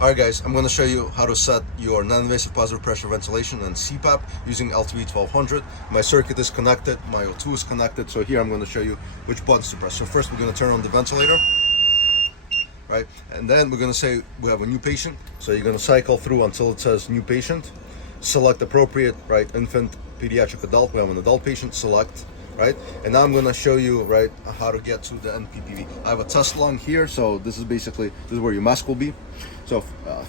Alright guys, I'm going to show you how to set your non-invasive positive pressure ventilation and CPAP using LTV-1200. My circuit is connected, my O2 is connected, so here I'm going to show you which buttons to press. So first we're going to turn on the ventilator, right? And then we're going to say we have a new patient, so you're going to cycle through until it says new patient. Select appropriate, right? Infant, pediatric, adult. We have an adult patient, select, right? And now I'm going to show you, right, how to get to the NPPV. I have a test lung here, so this is where your mask will be. So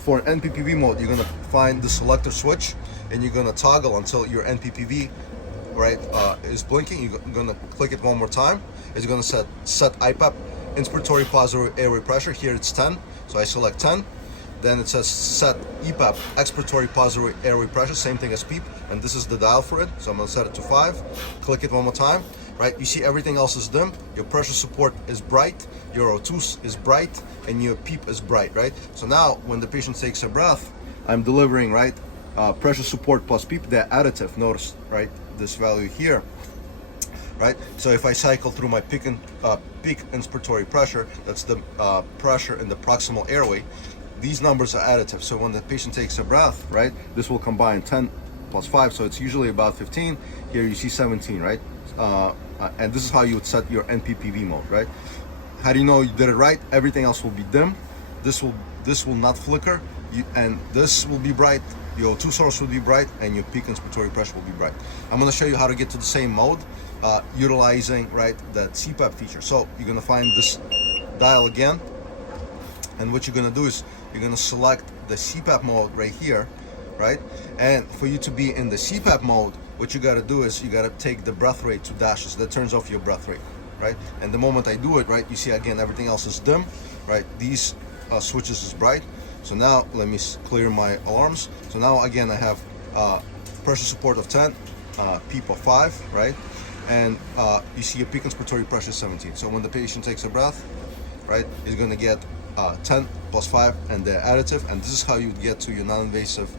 for NPPV mode, you're going to find the selector switch and you're going to toggle until your NPPV, right, is blinking. You're going to click it one more time. It's going to set IPAP, inspiratory positive airway pressure. Here it's 10, so I select 10. Then it says set EPAP, expiratory positive airway pressure, same thing as PEEP, and this is the dial for it, so I'm going to set it to 5. Click it one more time, right? You see everything else is dim, your pressure support is bright, your O2 is bright, and your PEEP is bright, right? So now when the patient takes a breath, I'm delivering, right, pressure support plus PEEP, they're additive, notice, right, this value here. Right, so if I cycle through my peak inspiratory pressure, that's the pressure in the proximal airway, these numbers are additive. So when the patient takes a breath, right, this will combine 10 plus 5, so it's usually about 15. Here you see 17, right? And this is how you would set your NPPV mode, right? How do you know you did it right? Everything else will be dim. This will not flicker, and this will be bright. Your O2 source will be bright, and your peak inspiratory pressure will be bright. I'm going to show you how to get to the same mode, utilizing, right, the CPAP feature. So you're going to find this dial again, and what you're going to do is you're going to select the CPAP mode right here, right? And for you to be in the CPAP mode, what you got to do is you got to take the breath rate to dashes. That turns off your breath rate, right? And the moment I do it, right, you see again everything else is dim, right? These switches is bright. So now let me clear my alarms. So now again I have pressure support of 10, PEEP of 5, right? And you see a peak inspiratory pressure 17. So when the patient takes a breath, right, is going to get 10 plus 5, and they're additive. And this is how you get to your non-invasive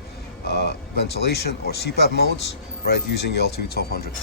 ventilation or CPAP modes, right, using your LTV-1200.